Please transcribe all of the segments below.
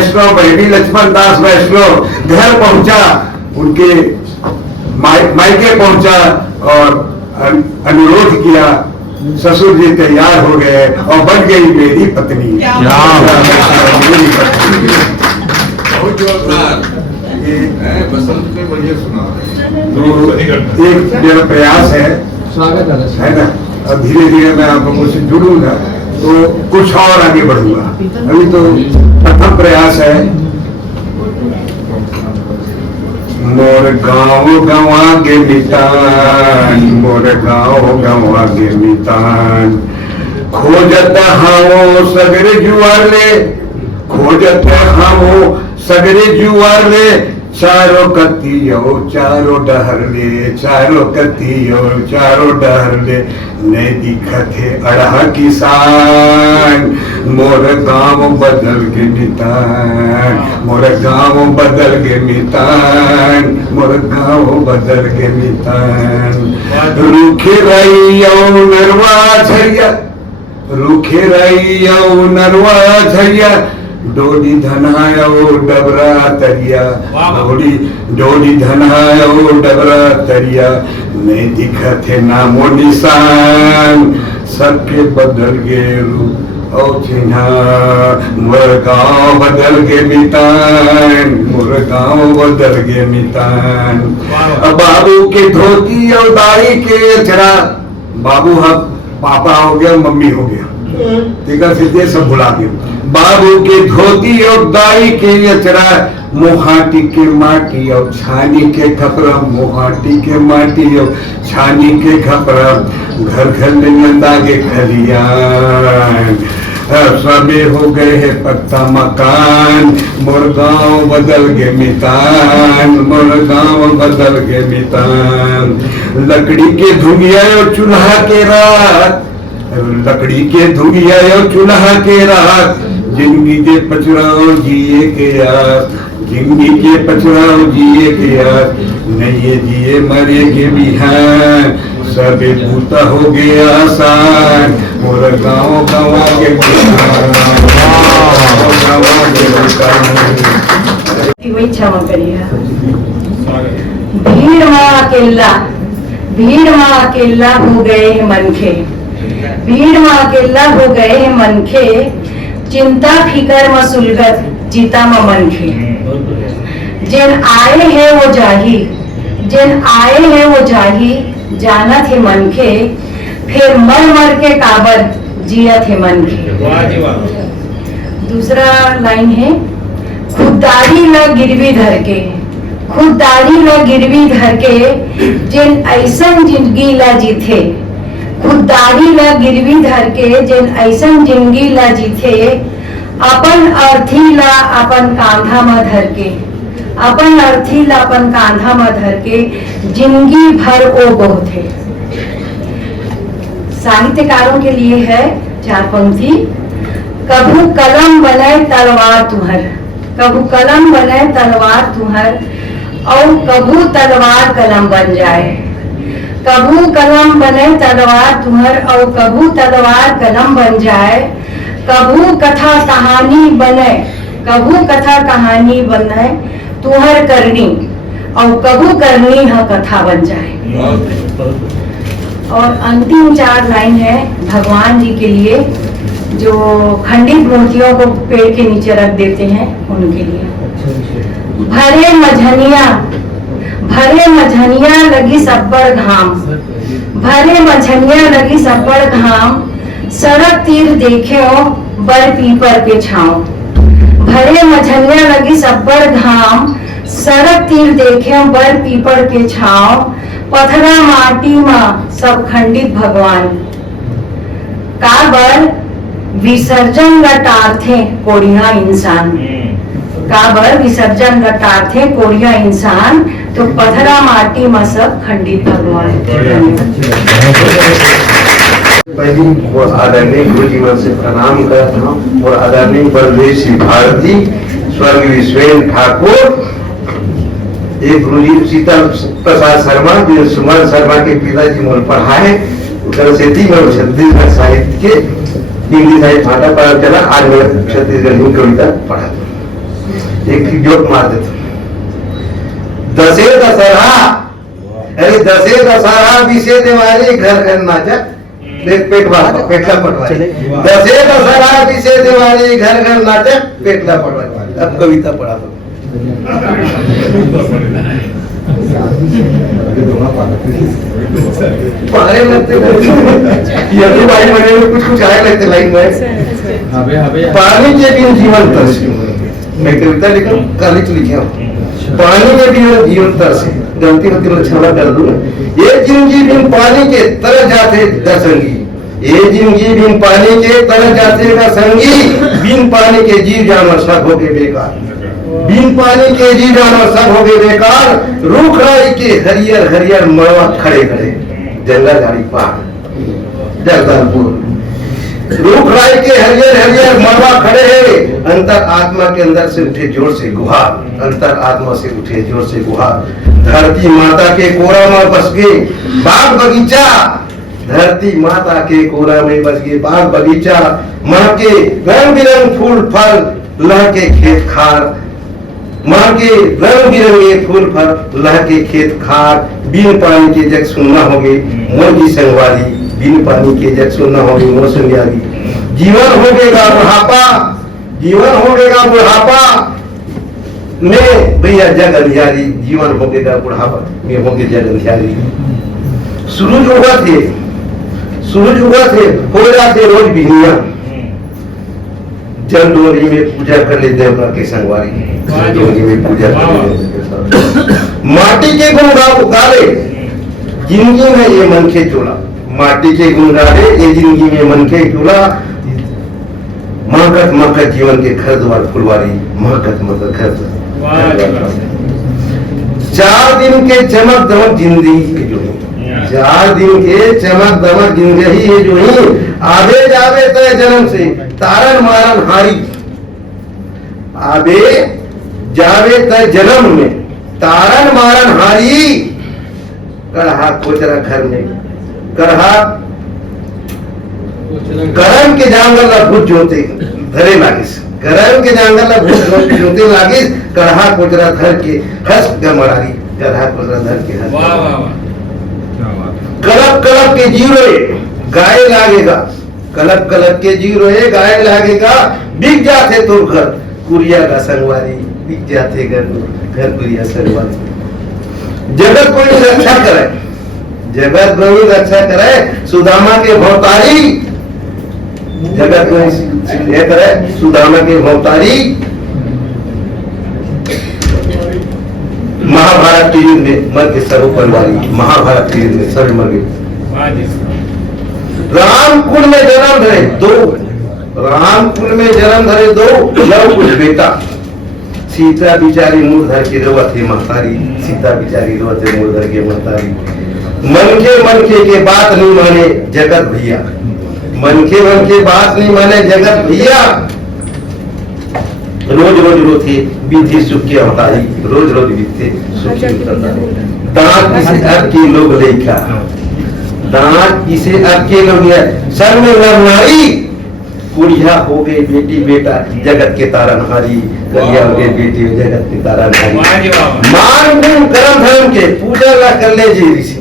वैष्णव बहेड़ी लक्ष्मण दास वैष्णव घर पहुंचा, उनके मायके पहुंचा और अनुरोध किया। ससुर जी तैयार हो गए और बन गई मेरी पत्नी। बसंत में बढ़िया सुना। तो एक मेरा प्रयास है ना, अब धीरे धीरे मैं आप लोगों से जुड़ूंगा तो कुछ और आगे बढ़ूंगा। अभी तो प्रथम प्रयास है। मोर गाँव गंवा के मितान, मोर गाँव गंवा के मितान, खोजत हाओ सगरे जुआर ले, खोजत हाओ सगरे जुआर ले, चारों कतियो चारों डहर ले, चारों कतियो चारों डहर ले, ने दिखत है अड़हा किसान, मोर गाँव बदल के मितान, मोर गाँव बदल के मितान, मोर गाँव बदल के मितान। रूखे रहियो नरवा झरिया, रूखे रहियो नरवा झरिया, डोली धनायो डबरा तरिया, डोली धनायो डबरा तरिया, नहीं दिखत है नामो निशान, सबके बदल गए रूप और चिन्हा, मोर गाँव बदल के मितान, मोर गाँव बदल के मितान। बाबू के धोती और दाई के अचरा, बाबू हम पापा हो गया मम्मी हो गया, ठीक है, फिर सब भुला गए। बाबू के धोती और दाई के अचरा, मोहाटी के माटी और छानी के खपरा, मोहाटी के माटी और छानी के खपरा, घर घर में दागे खलियान, सबे हो गए है पक्का मकान, मोर गाँव बदल के मितान, मोर गाँव बदल के मितान। लकड़ी के धुनिया और चूल्हा के रात, लकड़ी के धुनिया और चूल्हा के रात, जिंदगी के पचराओ जिए के यार, जिंदगी के पचराओ जिए के यार, नहीं जिए मरे के बिहान, सबे पूता हो गया आसान, मोर गाँव गंवा के वही क्षमा करिए। भीड़ में अकेला, भीड़ में अकेला हो गए हैं मनखे, भीड़ में अकेला हो गए हैं मनखे, चिंता फिकर में सुलगत जीता में मनखे। जिन आए हैं वो जाही, जिन आए हैं वो जाही, जानत है मनखे, फिर मर मर के काबर जियत है मनखे। दूसरा लाइन है, खुददारी न गिरवी धर के, खुददारी न गिरवी धर के, जिन ऐसन जिंदगी ला जीथे, खुददारी ला गिरवी धर के, जिन ऐसन जिंदगी ला जीथे, अपन अर्थी ला अपन कांधा में धर के, अपन अर्थी ला अपन कांधा में धर के, जिंदगी भर ओ बहुत है। साहित्यकारों के लिए है 4 पंक्ति। कभू कलम बने तलवार तुहर, कभू कलम बने तलवार तुहर, और कभू तलवार कलम बन जाए, कभू कलम बने तलवार तुहर, और कभू तलवार कलम बन जाए, कभू कथा कहानी बने, कभू कथा कहानी बने तुहर करनी, और कभू करनी है कथा बन जाए। और अंतिम 4 लाइन है भगवान जी के लिए, जो खंडित मूर्तियों को पेड़ के नीचे रख देते हैं उनके लिए। भरे मझनिया, भरे मझनिया लगी सब्बड़ घाम, भरे मझनिया लगी सब्बड़ घाम, सड़क तीर देखे बर पीपर के छाँव, भरे मझनिया लगी सब्बड़ घाम, सड़क तीर देखे बर पीपर के छाँव, पथरा माटी में सब खंडित भगवान, काबर विसर्जन लटारथे कोढ़िया इंसान, काबर विसर्जन लटारथे कोढ़िया इंसान, तो पथरा माटी में सब खंडित भगवान। पहली वो आदरणीय गुरु जी से प्रणाम करता हूँ, और आदरणीय परदेशी भारती स्वर्गीय स्वेन ठाकुर, एक गुरु जी शीतल प्रसाद शर्मा जो सुमन शर्मा के पिताजी मोल पढ़ाए, सरस्वती में छत्तीसगढ़ साहित्य के हिंदी साहित्य भाषा पढ़ा चला। आज मैं छत्तीसगढ़ हिंदी कविता पढ़ा। एक जोक मार देता हूं। दसे दशहरा, अरे दसे दशहरा विषे दिवाली घर घर नाचा, देख पेटला पटवारी। दसे दशहरा विषे दिवाली घर घर नाचा, पेटला पटवारी। अब कविता पढ़ा दो। पारे लगते यदि भाई बने कुछ आए लगते लाइन में। पानी के बिन जीवन तरसे, मैं कविता लिखा कल ही लिखा हूँ। पानी के बिन जीवन तरसे, गलती होती है क्षमा कर दूं। ये जिंदगी बिन पानी के तरह जाते दसंगी, ये जिंदगी बिन पानी के तरह जाते का संगी, बिन पानी के जीव जानवर सब हो गए बेकार, बिन पानी के जीव जानवर सब हो गए बेकार। रूख राई के हरियर हरियर मड़वा खड़े खड़े, जंगल झाड़ी पार जगदलपुर। रूख राई के हरियर हरियर मड़वा खड़े है, अंतर आत्मा के अंदर से उठे जोर से गुहार, अंतर आत्मा से उठे जोर से गुहार। धरती माता के कोरा में बस गए बाग बगीचा, धरती माता के कोरा में बस गए बाग बगीचा। माँ के रंग बिरंग फूल फल लह के खेत खार, माँ के रंग बिरंगे फूल फल लह के खेत खार। बिन पानी के जग सुनना होगे मोर की संगवारी, बिन पानी के जग सुनना होगे मोर संगवारी। जीवन होगेगा बुढ़ापा, जीवन होगेगा बुढ़ापा में भैया जग अंधियारी, जीवन होगेगा बुढ़ापा में होगे जग अंधियारी। सूरज उगा थे, सूरज उगा थे, हो जाते रोज बिहनिया, जल डोरी में पूजा कर ले देवता के संगवारी, जल डोरी में पूजा कर ले देवता के संगवारी। माटी के गुण गाले जिंदगी में ये मन के चोला, माटी के गुण गाले ये जिंदगी में मन के चोला। महकत महकत जीवन के घर द्वार फुलवारी, महकत महकत घर द्वार। 4 दिन के चमक दमक जिंदगी जो है, 4 दिन के चमक दमक जिंदगी है जो ही। आबे जावे तय जन्म से तारन मारन हारी, आबे जावे तय जन्म में तारन मारन हारी। कढ़ा कोचरा घर में, कढ़ा करम के जांगल ला भूत जोते धरे लागिस, करम के जांगल ला भूत जोते लागिस। कढ़ा कोचरा धर के हंस गमरारी, कढ़ा कोचरा धर के हंस। वाह वाह वाह, कलप कलप के जीव रोए गाय लागेगा, कलप कलप के जीव रोए गाय लागेगा। बिक जाते तो घर कुरिया का संगवारी, बिक जाते घर कुरिया संगवारी। जगत कोई रक्षा करे, जगत कोई रक्षा करे सुदामा के भवतारी, जगत कोई ये करे सुदामा के भवतारी। महाभारत के युद्ध में मर के सर्व परिवारी, महाभारत के युद्ध में सर्व मर गए। रामकुल में जन्म धरे दो, रामकुल में जन्म धरे दो लव कुछ बेटा। सीता बिचारी मुंह धर के रोवत है महतारी, सीता बिचारी रोवत है मुंह धर के महतारी। मनके के बात नहीं माने जगत भैया, मनके बात नहीं माने जगत भैया। रोज रोज रोते विधि सुख के अवतारी, रोज रोज बीते सुख के अवतारी। दांत किसे अब के लोग लेखा, दांत किसे अब के लोग सर में नर नारी। कुड़िया हो गई बेटी बेटा जगत के तारनहारी, कलिया हो गई बेटी जगत के तारनहारी। मान गुण कर्म धर्म के पूजा ला कर ले जी ऋषि,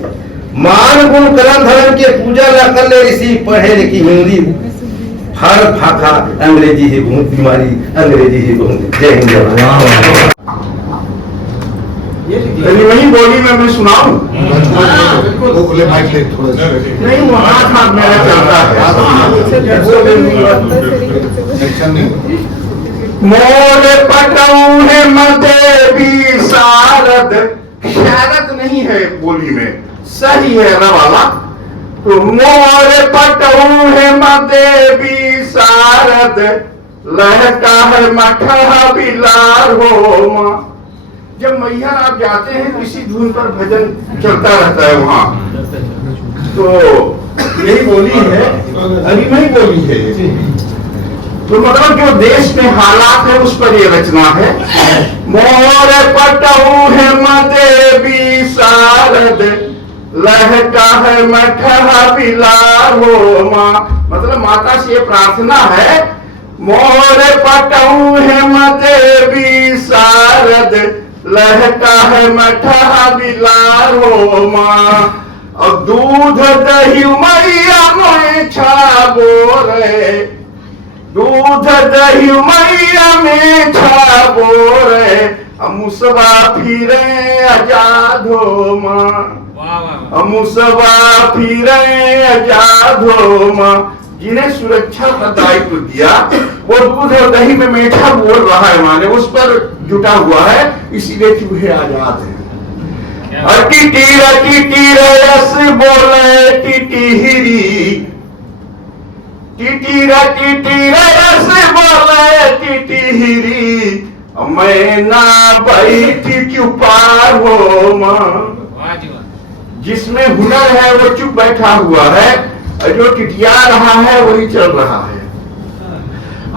मान गुण कर्म धर्म के पूजा ला कर ले ऋषि। पढ़े लिखी हिंदी हर भाषा, अंग्रेजी ही बहुत बीमारी, अंग्रेजी ही बहुत। जय हिंद। वही बोली में मैं सुनाऊं? वो बोले माइक ले थोड़ा सा। नहीं, वो हाथ मेरा चलता है। एक्शन नहीं। मोरे पटऊ है मदेवी शारद, शारद नहीं है बोली में, सही है र वाला। तो मोरे पटऊ है मदेवी शारद, लहका है मठा बिलार हो माँ। जब मैहर आप जाते हैं तो इसी धुन पर भजन चलता रहता है वहाँ, तो यही बोली है, अरिमय बोली है। तो मतलब जो देश में हालात है उस पर ये रचना है। मोर पटऊ है मदेवी शारद, लहका है मठा बिलार हो माँ। मतलब माता से ये प्रार्थना है, मोर पटऊ है मदेवी शारद लहका है मठा बिलारो माँ और दूध दही मैया में छाबो रे दूध दही मैया में छाबो रे मुसवा फिरे आजाद हो माँ मुसवा फिरे आजाद हो माँ जिन्हें सुरक्षा का दायित्व दिया वो दूध और दही में मीठा बोल रहा है माने उस पर जुटा हुआ है इसीलिए चूहे आजाद है। और टीटी रस बोले टिटिहिरी टीटी रस बोले टिटिहिरी मैं ना बैठी चुपार हो माँ जिसमें हुनर है वो चुप बैठा हुआ है और जो टिटिया रहा है वही चल रहा है।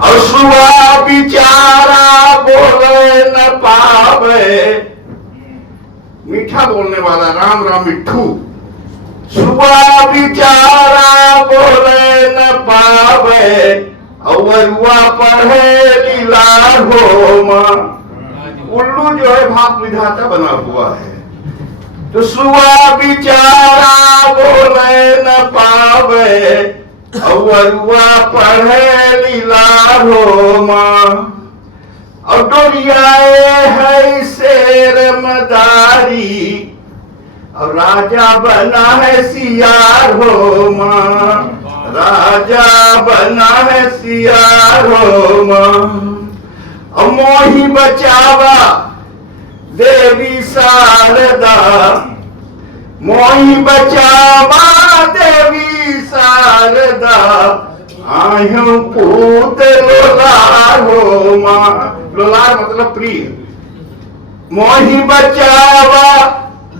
और सुबह बिचारा बोले न पावे मीठा बोलने वाला राम राम मिठू सुबह बिचारा बोले न पावे अवरुआ पढ़े लीला हो माँ उल्लू जो है भाग विधाता बना हुआ है तो सुबह बिचारा बोले न पावे अवरुआ पढ़े लीला हो माँ और डोलियाए है शेर मदारी और राजा बना है सियार हो माँ राजा बना है सियार हो माँ और मोही बचावा देवी शारदा मोही बचावा देवी शारदा आयु पूत लोलार हो माँ लोलार मतलब प्रिय मोही बचावा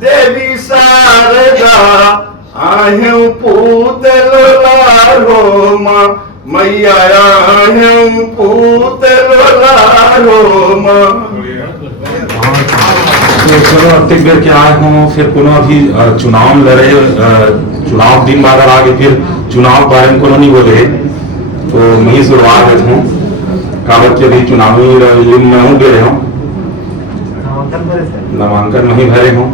देवी शारदा आयु पूत लोलार हो माँ मैया आयु पूत लोलार हो माँ। तो चलो अतिक बेर के आए हों फिर पुनः अभी चुनाव लड़े चुनाव दिन बाद आगे फिर चुनाव बारे में कोनो नहीं बोले तो मैं शुरुआत है हूँ कागज के भी चुनावी रैली में हूँ गए हूँ नामांकन नहीं भरे हूँ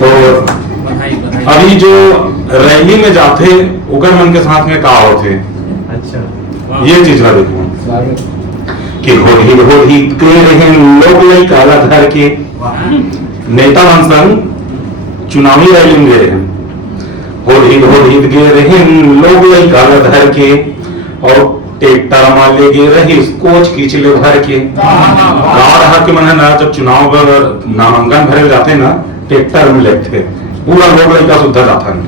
तो अभी जो रैली में जाते उकर मन के साथ में का होते अच्छा ये चीज ला देखो कि होली के रहे लोग लई काला धर के नेता मन संग चुनावी रैली में गए हैं होली के रहे लोग लई काला धर के और ट्रैक्टर में ले गए रही कोच खींच ले भर के गाँव रहा के मन ना जब चुनाव नामांकन भरे जाते ना ट्रैक्टर में लेते पूरा लोग लई का सुधा जाता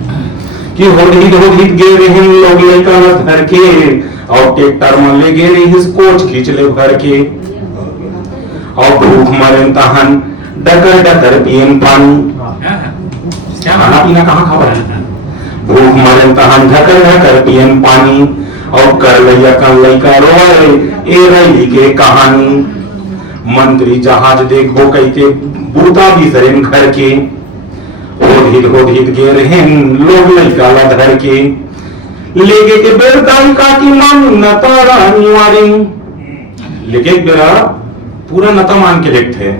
कि होली गए रहे लोग लई काला धर के और ट्रैक्टर में ले गए रही कोच खींच ले भर के और भूख मरे तहन डकर पियन पानी खाना पीना कहाँ खावा भूख मरे तहन ढकर पियन पानी और कर लैया कर लैका रोए ए रैली के कहानी मंत्री जहाज देखो कई के बूता भी सरेन घर के होधित गे रहे लोग लैका ला धर के लेके के बेर का की मान नता अनिवार्य लेके बेरा पूरा नता मान के देखते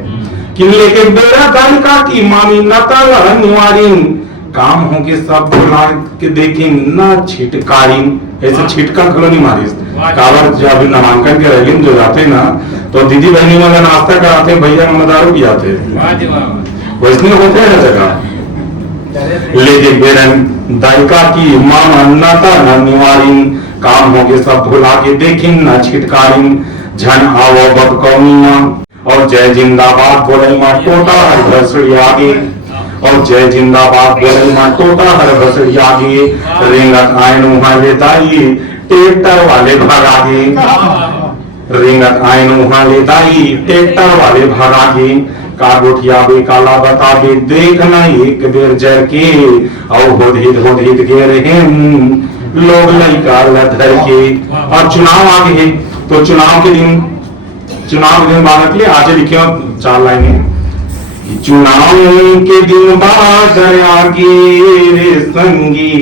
कि लेके बेरा का की मामी नता अनिवार्य काम हो के सब बुला के देखें न छिटकारी ऐसे छिटका खलो नहीं मारिस कावर जब नामांकन के रैली में जो जाते ना तो दीदी बहनी वाला नाश्ता कराते भैया ममदारू भी आते वैसने होते हैं जगह लेके बेरन दायका की मामा नाता निवारिन काम हो के सब भुला के देखें न छिटकारिन झन आवो बकौनी और जय जिंदाबाद बोले माँ टोटा हर भसड़ी आगे और जय जिंदाबाद बोले माँ टोटा हर भसड़ी आगे रेंगत आयन वहां लेताई ट्रैक्टर वाले भाग आगे रेंगत आयन वहां लेताई ट्रैक्टर वाले भाग आगे कागोठिया बे काला बताबे देखना एक बेर जर के और होधित गे रहे लोग लइका लधर के और चुनाव आगे है तो चुनाव के दिन बाद के आज लिखे 4 लाइनें चुनाव के दिन बाद आगे रे संगी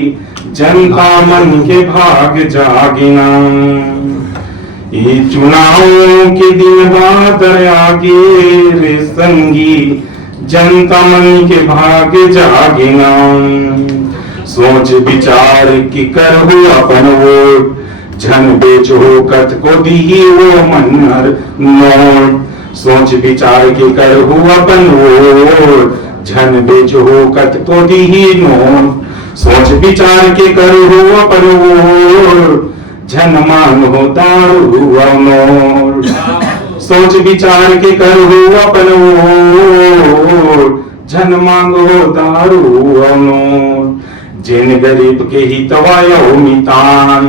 जनता मन के भाग जागिना ये चुनावों के दिन बाद आगे रे संगी, जनता मन के भाग्य जागे ना। सोच विचार की करहु अपन वोट, झन बेचो कत को दी वो मनहर नोट। सोच विचार के करहु अपन वोट, झन बेचो कत को दी नोट। सोच विचार के करहु अपन वोट, झन मांगो दारू नोट। सोच विचार के करहु अपन वोट, झन मांगो दारू नोट। जिन गरीब के हितवायो मितान,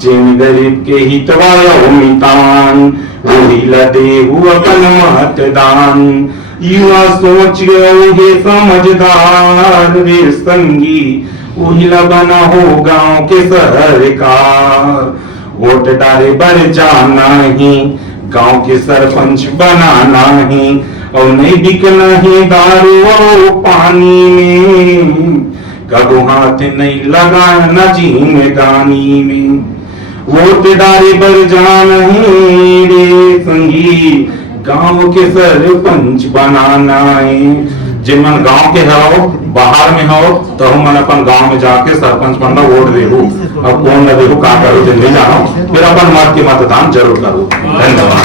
जिन गरीब के हितवायो मितान, वही लदेहु अपन मतदान। युवा सोच रहे समझदार रे संगी, वही बना हो गांव के सरकार। वोट डाले बर जाना ही, गांव के सरपंच बनाना ही, और नहीं बिकना ही दारू और पानी में। कबू हाथ नहीं लगाना जिंदगानी में, वोट डाले बर जाना ही रे संगी, गांव के सरपंच बनाना है। जिनमन गांव के हो, बाहर में हो, तो हम अपन गांव में जाके सरपंच बनना वोट देहू। अब कौन न देहू का करो नहीं जानो, फिर अपन मत के मतदान जरूर करो। धन्यवाद।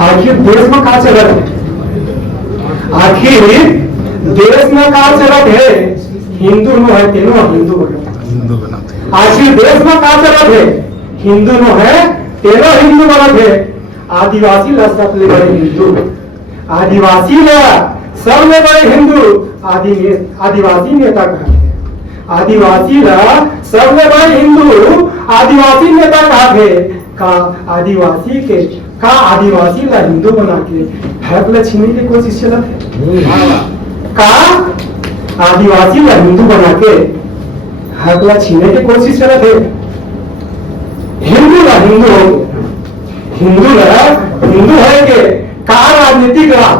आखिर देश में का चलत है? आखिर देश में का चलत है? हिंदू नो है तेनो हिंदू बनत। आखिर देश में का चलत है? हिंदू नो है तेनो हिंदू बनत है। आदिवासी ला सबले बड़े हिंदू, आदिवासी ला सबले बड़े हिंदू आदिवासी नेता कहते हैं। आदिवासी ला सबले बड़े हिंदू आदिवासी नेता कहते हैं। का आदिवासी के का आदिवासी ला हिंदू बना के हक ला छीने की कोशिश चलत है। का आदिवासी ला हिंदू बना के हक ला छीने की कोशिश चलत है। हिंदू ला हिंदू हो, हिंदू ला हिंदू है के का राजनीतिक लाभ,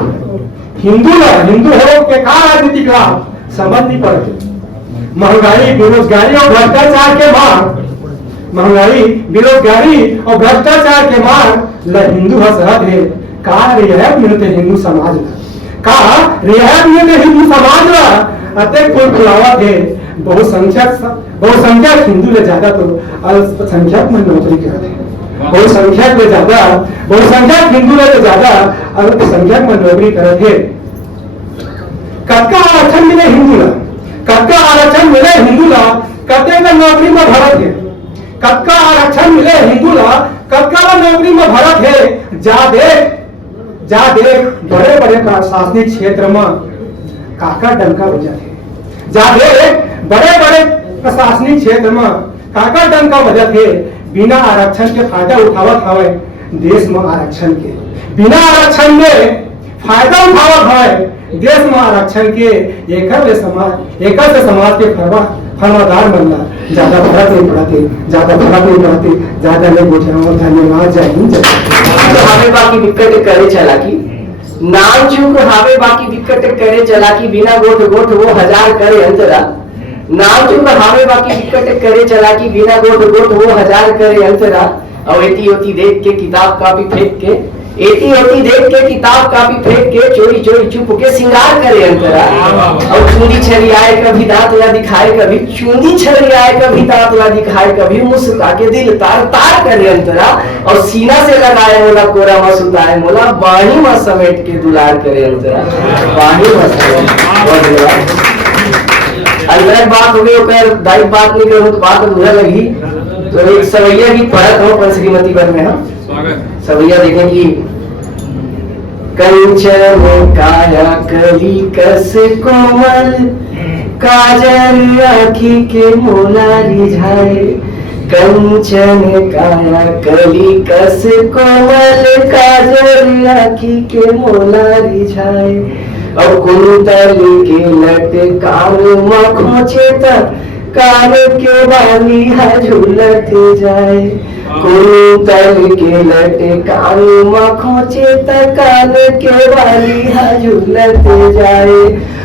हिंदू ला हिंदू हो के का राजनीतिक लाभ समझ नहीं पड़ते। महंगाई, बेरोजगारी और भ्रष्टाचार के मार, महंगाई, बेरोजगारी और भ्रष्टाचार के मार ला हिंदू हसहत है। का रियायत मिलते हिंदू समाज ला, का रियायत मिलते हिंदू समाज ला अतः कोई खुलावत है। बहुसंख्यक हिंदू ले ज्यादा तो अल्पसंख्यक में नौकरी करते हैं। बहुसंख्यक ले ज्यादा, बहुसंख्यक हिंदू ले ज्यादा अल्पसंख्यक में नौकरी करते हैं। कतका आरक्षण मिले हिंदू ला, कतका आरक्षण मिले हिंदू ला, कते का नौकरी में भरत है। कतका आरक्षण मिले हिंदू ला, कतका नौकरी में भरत है। जा देख बड़े बड़े प्रशासनिक क्षेत्र में काका डंका हो जाते हैं। जा देख बड़े बड़े प्रशासनिक क्षेत्र में काका डंका बजत है। बिना आरक्षण के फायदा उठावत हवे देश में आरक्षण के, बिना आरक्षण में फायदा उठावत हवे देश में आरक्षण के। एकर से समाज के फरमादार बनना ज्यादा फर्क नहीं पड़ते, ज्यादा फर्क नहीं पड़ते, ज्यादा नहीं बोल रहा हूँ। धन्यवाद। जय हिंद। हावे बाकी दिक्कत करे चलाकी, नाम चूक हावे बाकी दिक्कत करे चलाकी, बिना गोठ गोठ वो हजार करे अंतरा। नाम चूक हावे बाकी दिक्कत करे चलाकी, बिना गोठ गोठ वो हजार करे अंतरा। और एती होती देख के किताब कापी फेंक के, एती होती देख के किताब कापी फेंक के, चोरी चोरी चुप के सिंगार करे अंतरा। और चूंदी छरियाए कभी दांत ला दिखाए, कभी चूंदी छरियाए कभी दांत ला दिखाए, कभी मुस्कुरा के दिल तार तार करे अंतरा। और सीना से लगाए मोला कोरा में सुताए, मोला बाही में समेट के दुलार करे अंतरा। बाही में समेट अलग बात हो गई, ओकर दाई बात नहीं करूं तो बात अधूरा लगी। तो एक सवैया की पढ़त हो पर श्रीमती वर में हम सवैया देखेंगी। कंचन काया कली कस कोमल, काजल आँखी के मोला रिझाए। कंचन काया कली कस कोमल, काजल आँखी के मोला रिझाए। और कुंतल के लट कान में खोचे तक, कान के बाली है झूलत जाए। कुंतल के लट कान में खोचे तक, कान के बाली है झूलत जाए।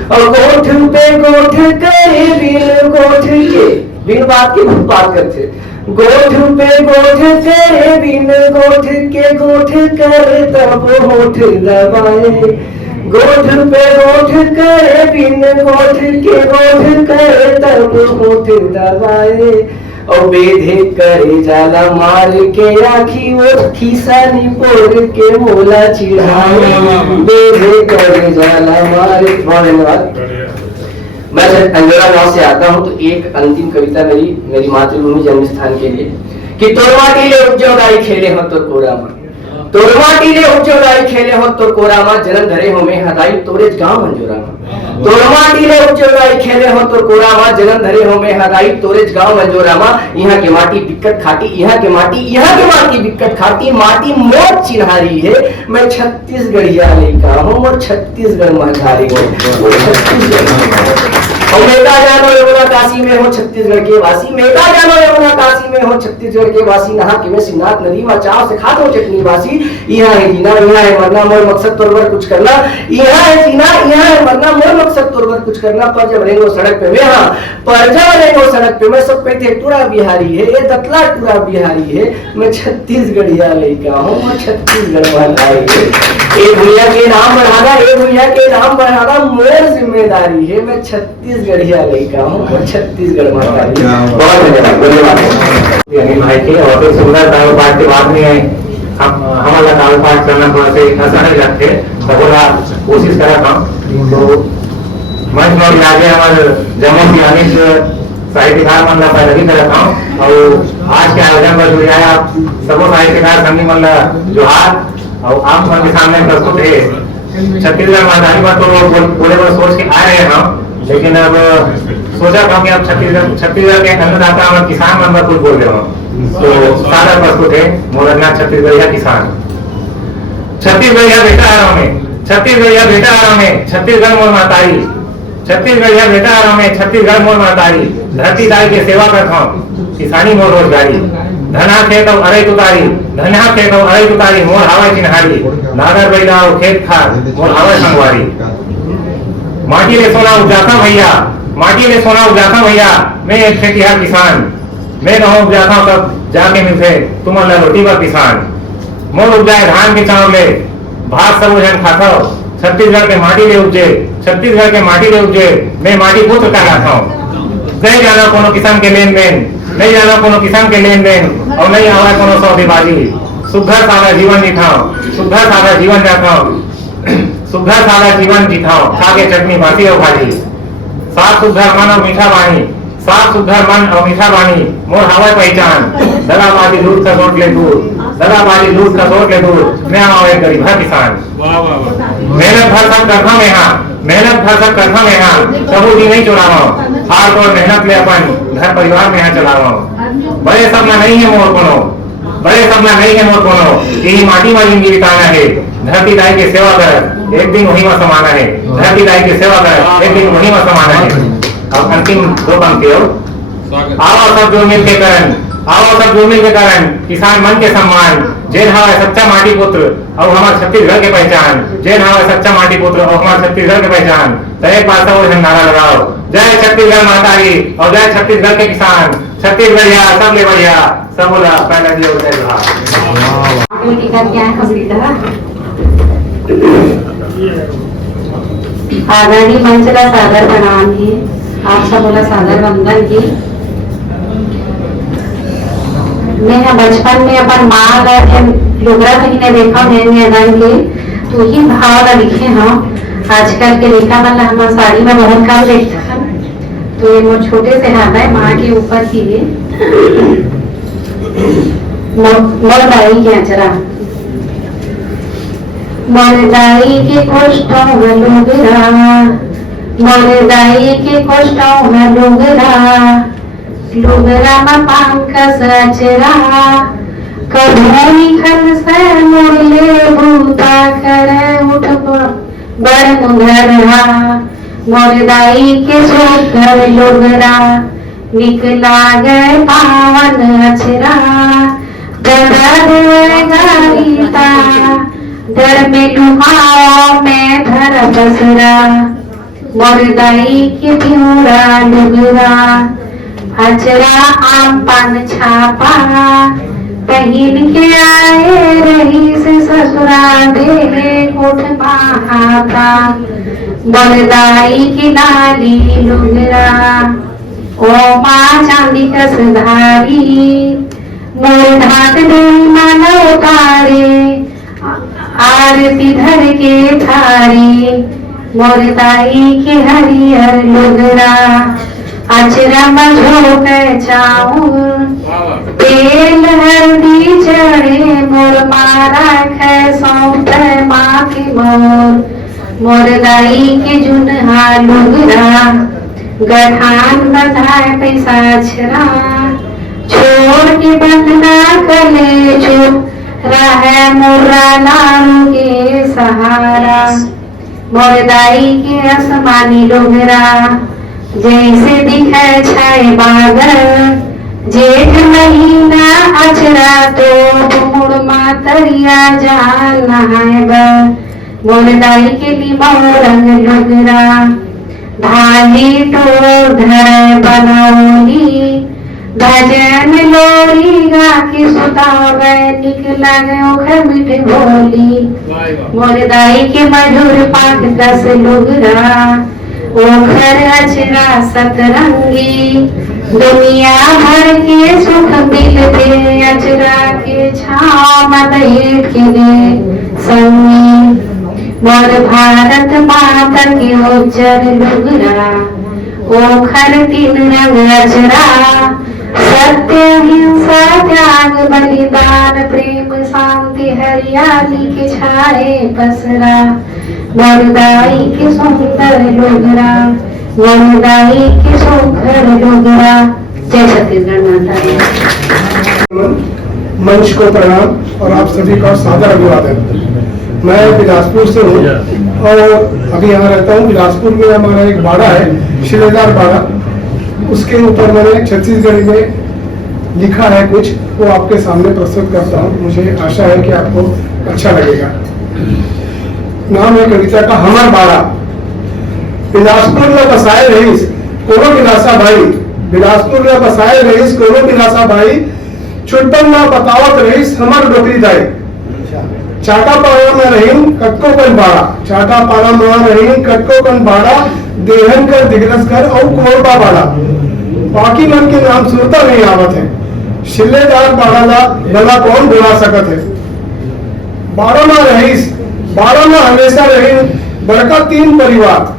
और गोठ पे गोठ करे बिन गोठ के, बिन बात के बहुत बात करते। गोठ पे गोठ करे बिन गोठ के गोठ करे तब होठ दबाए। गोठ पे गोठ करे बिन गोठ के गोठ करे तब होठ दबाए। और बेधे करे जाला मार के आखी वो खिसानी पोर के मोला चिढ़ाए। बेधे करे जाला मार। बहुत धन्यवाद। मैं अंजोरा गांव से आता हूं, तो एक अंतिम कविता मेरी मातृभूमि जन्म स्थान के लिए कि तोरवाटीले उपजोगाई खेले हो तो कोरामा। तोरवाटीले उपजोगाई खेले हो तो कोरामा जन्म धरे हो में हदाई तोरेज गांव अंजोरामा। तोरवाटीले उपजोगाई खेले हो तो कोरामा जन्म धरे हो में हदाई तोरेज गांव अंजोरामा। यहाँ के माटी बिक्कट खाटी, यहाँ के माटी बिक्कट खाटी। माटी मोर चिन्हारी है, मैं छत्तीसगढ़िया लड़का हूँ, मोर छत्तीसगढ़ मझारी हूँ। और मेरा जानो यमुना काशी में हो छत्तीसगढ़ के वासी। मेरा जानो यमुना काशी में हो छत्तीसगढ़ के वासी। नहा के मैं सिन्नाथ नदी में चाव से खाता हूँ चटनी बासी। यहाँ है जीना, यहाँ है मरना, मोर मकसद तोरवर कुछ करना। यहाँ है जीना, यहाँ है मरना, मोर मकसद तोरवर कुछ करना। पर जब रहेंगे सड़क पे मैं, हाँ पर जब रहेंगे सड़क पे मैं, सब कहते टूरा बिहारी है, ये दतला टूरा बिहारी है। मैं छत्तीसगढ़िया लड़का हूँ, मैं छत्तीसगढ़ वाली है। एक भैया के नाम बढ़ाना, एक भैया के नाम बढ़ाना मोर जिम्मेदारी है। मैं छत्तीसगढ़िया लड़का हूँ, मैं छत्तीसगढ़ वाली। बहुत धन्यवाद। अनिल भाई के और फिर सुंदर दाल पाठ के बाद में हमारा दाल पाठ करना थोड़ा से असहज लगते, तो बोला कोशिश करा था। तो मंच में आगे हमारे जम्मू की अनिल साहित्यकार मन पहले भी करा था। और आज के आयोजन पर जुड़ जाए आप सबो साहित्यकार संगी मन जोहार। और आप मन के सामने प्रस्तुत है छत्तीसगढ़ महादानी पर। तो पूरे पर सोच के आ रहे हैं हम, लेकिन अब सोचा था कि अब छत्तीसगढ़ के अन्नदाता और किसान मन पर कुछ बोल रहे हो। तो सादा प्रस्तुत है मोरना छत्तीसगढ़िया किसान। छत्तीसगढ़िया बेटा आ रहा में, छत्तीसगढ़िया बेटा आ रहा में, छत्तीसगढ़ मोर माताई। छत्तीसगढ़िया बेटा आ रहा में, छत्तीसगढ़ मोर माताई। धरती दाई के सेवा करता हूँ, किसानी मोर रोजगारी। धना खेत और अरे तुतारी, धना खेत और अरे तुतारी, मोर हवाई चिन्हारी। नागर बैला और खेत खार, मोर हवाई संगवारी। माटी ले सोना उपजाता भैया, माटी ले सोना उपजाता भैया। मैं एक खेतिहर किसान, मैं कहूँ उपजाता हूँ तब जाके मिलते तुम अल्लाह रोटी का किसान। मोर उपजाए धान के चावले, भात सब जन खाता हो। छत्तीसगढ़ के माटी ले उपजे, छत्तीसगढ़ के माटी ले उपजे। मैं माटी पुत्र कहलाता हूँ। नहीं जाना कोनो किसान के लेन देन, नहीं जाना कोनो किसान के लेन देन, और नहीं आवा कोनो सौदेबाजी। सुघर सादा जीवन जीताओ, सुघर सादा जीवन जाताओ, सुघर सादा जीवन जीताओ। खाके चटनी बासी और भाजी। साफ सुघर मन और मीठा बानी, साफ सुघर मन और मीठा बानी। मोर हवाई पहचान, दगाबाजी लूट का सोट ले दूर, दगाबाजी लूट का सोट ले दूर। मैं आवा एक गरीब किसान। मेहनत भर सब करता में हाँ, मेहनत भर सब करता में हाँ। सबू जी नहीं चुरावा, हार और मेहनत ले अपन घर परिवार में यहाँ चलावा। बड़े सपना नहीं है मोर कोनो, बड़े सपना नहीं है मोर कोनो। यही माटी में जिंदगी बिताना है, धरती दाई की सेवा कर, एक दिन वही में समाना है। धरती दाई की सेवा कर, एक दिन वही में समाना है। अब अंतिम दो पंक्ति हो। आओ सब जो मिल के करन, आओ सब जो मिल के करन, किसान मन के सम्मान। जेन हवा सच्चा माटी पुत्र और हमारे छत्तीसगढ़ के पहचान। जेन हवा सच्चा माटी पुत्र और हमारे छत्तीसगढ़ के पहचान। तो एक बार सब नारा लगाओ, जय छत्तीसगढ़ मातारी और जय छत्तीसगढ़ के किसान। छत्तीसगढ़िया सब ले बढ़िया, सब बोला पहला जी जय आदरणीय मंचला सादर प्रणाम की, आप सब बोला सादर वंदन की। मैं बचपन में अपन माँ का लोगरा कहीं ने देखा मैदान के, तो ही भाव का लिखे हम। आजकल के लेखा वाला हमारे साड़ी में बहुत कम देखता है, तो ये मोर छोटे से हाथ है माँ के ऊपर की है। मोर दाई के अचरा, मोर दाई के कोष्ठों में लुगरा, मोर दाई के कोष्ठों में लुगरा। लुगरा में पंखस अचरा, कभी खल से मुरले भूता करे उठ बड़ मुंगरा। मोर दाई के सोकर लुगरा, निकला गए पावन अचरा। डर गीता डर में लुहाओ में धर बसरा। मोर दाई के प्यूरा लुगरा, अजरा आम पान छापा पहन के आए रही से ससुरा दे कोठ महाता बरदाई की लाली लुगरा ओ माँ चांदी कस धारी मोर ढाक दे माला उतारे आरती धर के थारी मोर दाई के हरियर लुगरा अचरा मझो के चाऊर तेल हल्दी चढ़े मोर मारा खे सौंप माँ के मोर दाई के जुनहा लुगरा गठान बधाए पैसा छरा छोड़ के बंधना कले चुप रहे मोरा लालू के सहारा मोर दाई के आसमानी लुगरा जैसे दिखे छाए बादल जेठ महीना अचरा तो मुड़ मातरिया जान नहाएगा मोर दाई के लिमाओ रंग लुगरा भाली टोर धर बनौली भजन लोरी गा के सुतावे निकला ओखर मीठे बोली मोर दाई के मधुर पाक दस लुगरा ओखर अचरा सतरंगी दुनिया भर के सुख मिलते अचरा के छाव मत के संगी मोर भारत माता के उज्जर लुगरा ओखर तीन रंग अचरा सत्य हिंसा त्याग बलिदान प्रेम शांति हरियाली के छाए पसरा वरदाई के सुंदर लुगरा वरदाई के सुंदर लुगरा। जय छत्तीसगढ़ माता। मंच को प्रणाम और आप सभी का सादर अभिवादन। मैं बिलासपुर से हूँ और अभी यहाँ रहता हूँ। बिलासपुर में हमारा एक बाड़ा है, शिलेदार बाड़ा, उसके ऊपर मैंने छत्तीसगढ़ी में लिखा है कुछ, वो आपके सामने प्रस्तुत करता हूँ। मुझे आशा है कि आपको अच्छा लगेगा। नाम है कविता का हमर बाड़ा। बिलासपुर में बसाए रहीस कोनो बिलासा भाई, बिलासपुर में बसाए रहीस कोनो बिलासा भाई, छुट्टन ना बतावत रहीस हमर डोकरी दाई। चाटा पाना में रहीन कटको कन बाड़ा, चाटा पाना में रहीन कटको कन बाड़ा, देहन कर दिग्रस कर और कोरबा बाड़ा। बाकी मन के नाम सुनता नहीं आवत है, शिल्लेदार बाड़ा ला भला कौन बुला सकत है। बाड़ा में रहीस, बाड़ा में हमेशा रहीन बड़का तीन परिवार,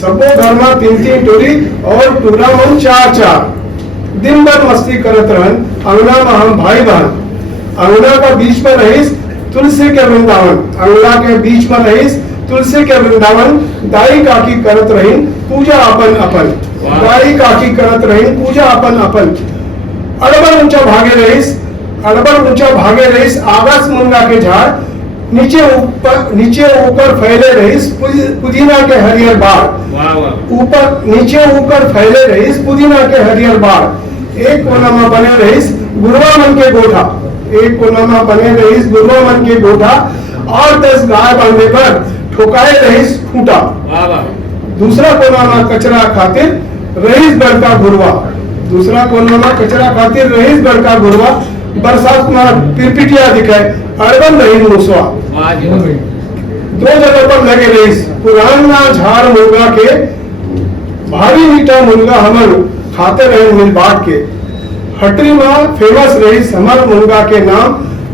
सबो घर में तीन तीन टोली और टूरा मन चार चार। दिन भर मस्ती करत रहन, अंगना में हम भाई बहन। अंगना का बीच में रहीस तुलसी के वृंदावन, अंगना के बीच में रहीस तुलसी के वृंदावन। दाई काकी करत रहीन पूजा अपन अपन, दाई काकी करत रहीन पूजा अपन अपन। अड़बड़ ऊंचा भागे रहीस, अड़बड़ ऊंचा भागे रहीस आगस मुंगा के झाड़, नीचे ऊपर फैले रहीस पुदीना के हरियर बाढ़। ऊपर नीचे ऊपर फैले रहीस पुदीना के हरियर बाढ़। एक कोना में बने रहीस गुरुआ मन के गोठा, एक कोना में बने रहीस गुरुआ मन के गोठा, और 10 गाय बांधे पर ठोकाए रहीस खूंटा। दूसरा कोना में कचरा खातिर रहीस बड़का गुरुआ, दूसरा कोना में कचरा खातिर रहीस बड़का गुरुआ। बरसात में पिरपिटिया दिखाए अड़बन रही मूसवा। दो जगह पर लगे रहीस पुराना झाड़ मुर्गा के, भारी मीठा मुर्गा हमर खाते रहे मिल बांट के। हटरी में फेमस रहीस हमर मुर्गा के नाम,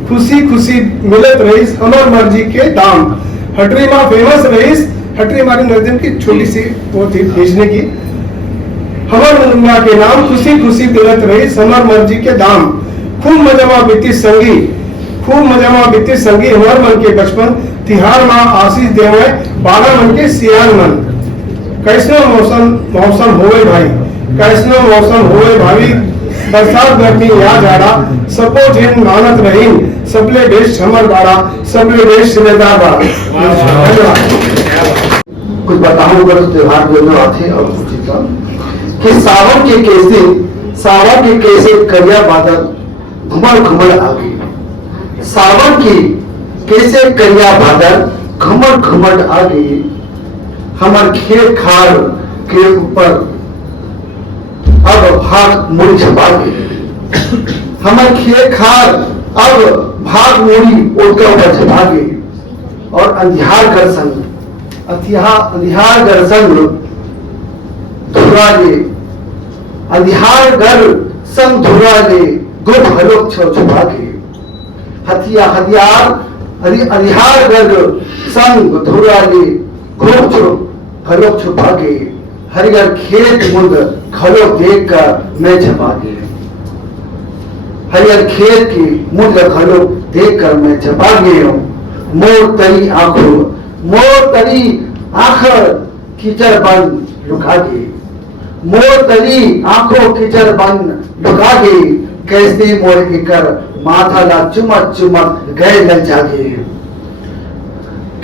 खुशी खुशी मिलत रहीस हमर मर्जी के दाम। हटरी में फेमस रहीस, हटरी हमारी नजदीक की छोटी सी वो थी भेजने की। हमर मुर्गा के नाम, खुशी खुशी मिलत रहीस हमर मर्जी के दाम। खूब मजमा बीती संगी, खूब मजमा बीती संगी हमार मन के बचपन। तिहार माँ आशीष देवे बारह मन के सियान मन। कैसनो मौसम होवे भाई, कैसनो मौसम होवे भाई, बरसात गर्मी या जाड़ा, सबो जिन मानत रहीन सबले देश हमर बाड़ा, सबले देश शिलेदार बाड़ा। कुछ बताऊं अगर त्योहार जो आते और कि सावन के कैसे करिया बादल घुमड़ घुमड़ आ गई। सावन की कैसे करिया बादल घुमड़ घुमड़ आ गई। हमार खेत खार के ऊपर अब भाग मुड़ी छपा गए। हमारे खेत खार अब भाग मुड़ी उनके ऊपर छपा गए। और अंधियार कर संग अंधियार कर संग धुरा ले, अंधियार घर संग धुरा ले, गुप हलोक छुपा गए। अंधियार घर संग धुरा ले, गुप हलोक छुपा गए। हरियर खेत मुंद खलोक देख कर मैं छपा गए। हरियर खेत की मुंद खलोक देख कर मैं छपा गए हूँ। मोर तरी आंखों कीचड़ बन लुका गई। मोर तरी आंखों कीचड़ बन लुका गई। कैसे मोर एकर माथा ला चुमक चुमक गए ललचा गए।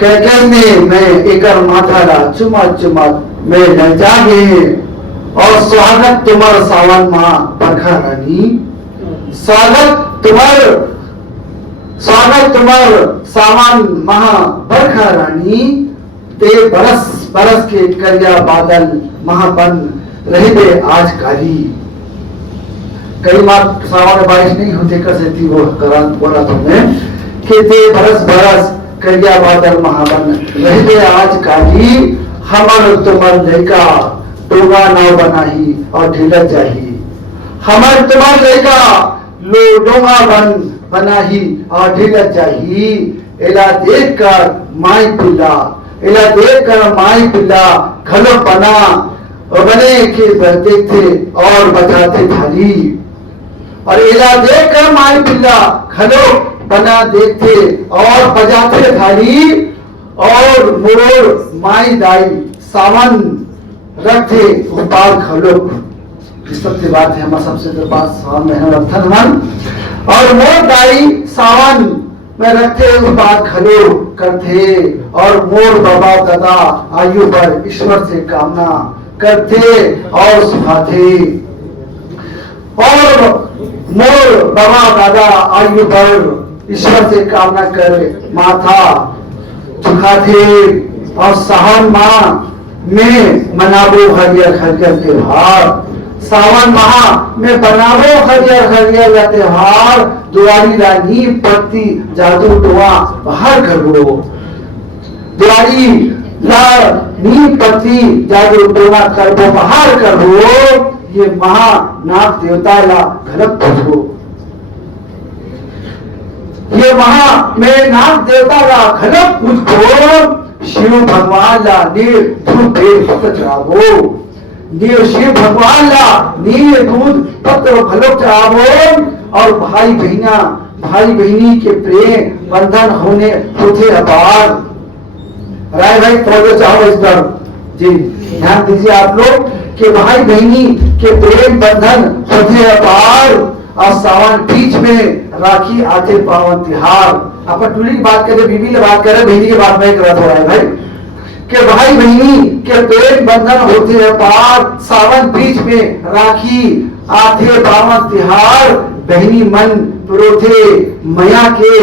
कैसे मैं एकर माथा ला चुमक चुमक मैं ललचा गए। और स्वागत तुम्हार सावन माँ बरखा रानी, स्वागत तुम्हार सावन महा बरखा रानी। ते बरस बरस के करिया बादल महाबन रहे आज काली। कई बार सावन बारिश नहीं होते कर सकती वो बोला तुमने कि ते बरस बरस करिया बादल महाबन रहे आज काली। हमर तुम्हार लड़का डोगा नाव बनाही और ढिलत जाही। हमर तुम्हार लड़का लो डोंगा बनाही और ढिलत जाही। एला देख कर माई पिल्ला खलो बना और बने के देखते और बजाते थाली। और एला देख कर माई पिल्ला खलो बना देखते और बजाते थाली। और मोर माई दाई सावन रखते उपाल खलो। इस सबसे बात है हमारा सबसे तो बात सावन में है रखन मन। और मोर दाई सावन में रखते उस बात खलो करते। और मोर बाबा दादा आयु पर ईश्वर से कामना करते और सुखाते। और मोर बाबा दादा आयु पर ईश्वर से कामना कर माथा झुकाते। और सावन माह में मनाबो हरियर हरियर त्योहार। सावन माह में बनाबो हरियर हरियर त्योहार। दुआरी रानी पत्ती जादू टुआ बाहर करबो। दुआरी नी पत्ती जादू टुआ करबो बाहर करबो। ये महा नाग देवता ला घलक पूछो। ये महा में नाग देवता ला घलक पूछो। शिव भगवान ला नील दूध पत्र चढ़ावो। शिव भगवान ला नील दूध पत्र भलो चढ़ावो। और भाई बहनी के प्रेम बंधन होते अपार। राय भाई थोड़ा चाहो इस पर जी ध्यान दीजिए आप लोग कि भाई बहनी के प्रेम बंधन होते अपार। और सावन बीच में राखी आते पावन तिहार। अपन टूली की बात करें, बीबी की बात करें, बहनी की बात नहीं कर रहा है भाई कि भाई बहनी के प्रेम बंधन होते हैं पार। सावन बीच में राखी आते पावन तिहार। बहनी मन पिरोथे मैया के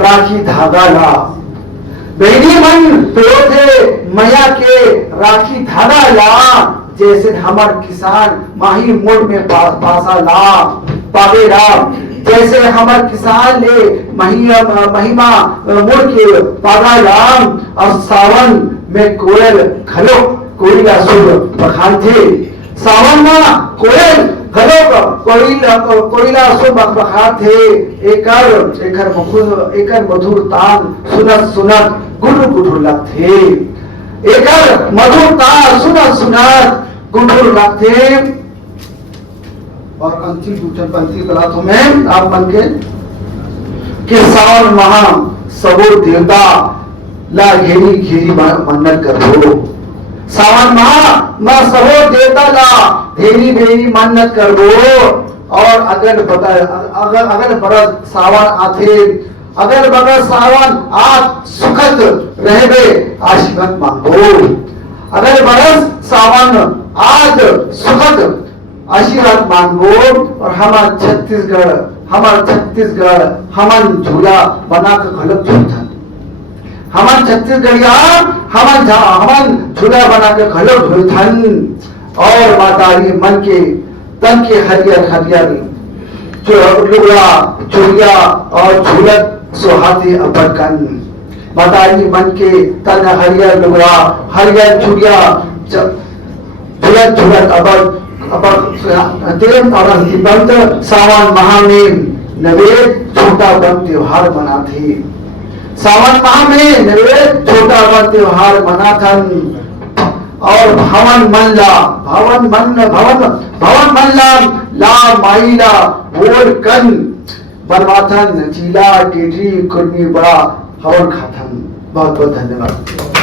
राखी धागा ला। बहनी मन पिरोथे मैया के राखी धागा ला। जैसे हमार किसान माही मोड़ में पासा ला पावेला। जैसे हमार किसान ले महिमा मोड़ के पागा लाम। और सावन में कोयल खलो कोयला सुर बखान थे। सावन में कोयल खलो कोयला सुर बखान थे। एकर मधुर तान सुनत गुरु गुरु लगते। एकर मधुर तान सुनत गुरु लगते। और अंतिम दूसरे पंक्ति कलाथों में आप मन के सावन महा सबो देवता ला घेरी घेरी मन्नत करो। सावन महा सबो देवता ला घेरी घेरी मन्नत करो। और अगर बरस सावन आथे, अगर बरस सावन आज सुखद रहबे आशीर्वाद मांगो। अगर बरस सावन आज सुखद आशीर्वाद मांगो। और हमारा छत्तीसगढ़ हमन झूला बना कर घलक झूलथन। हमन छत्तीसगढ़िया हमन झूला बना कर घलक झूलथन। और मातारी मन के तन के हरियर हरियर जो लुगड़ा चूड़िया और झूलत सुहाते अपरकन बताई मन के तन हरियर लुगड़ा हरियर चूड़िया झूलत झूलत अपर देव और हिमंत सावन माह में नवेद छोटा बन त्योहार मनाथे सावन माह में नवेद छोटा बन त्योहार मनाथन और भवन मल्ला ला माइला बोल कन बनवाथन चीला टेटरी कुर्मी बड़ा हवन खाथन। बहुत बहुत धन्यवाद।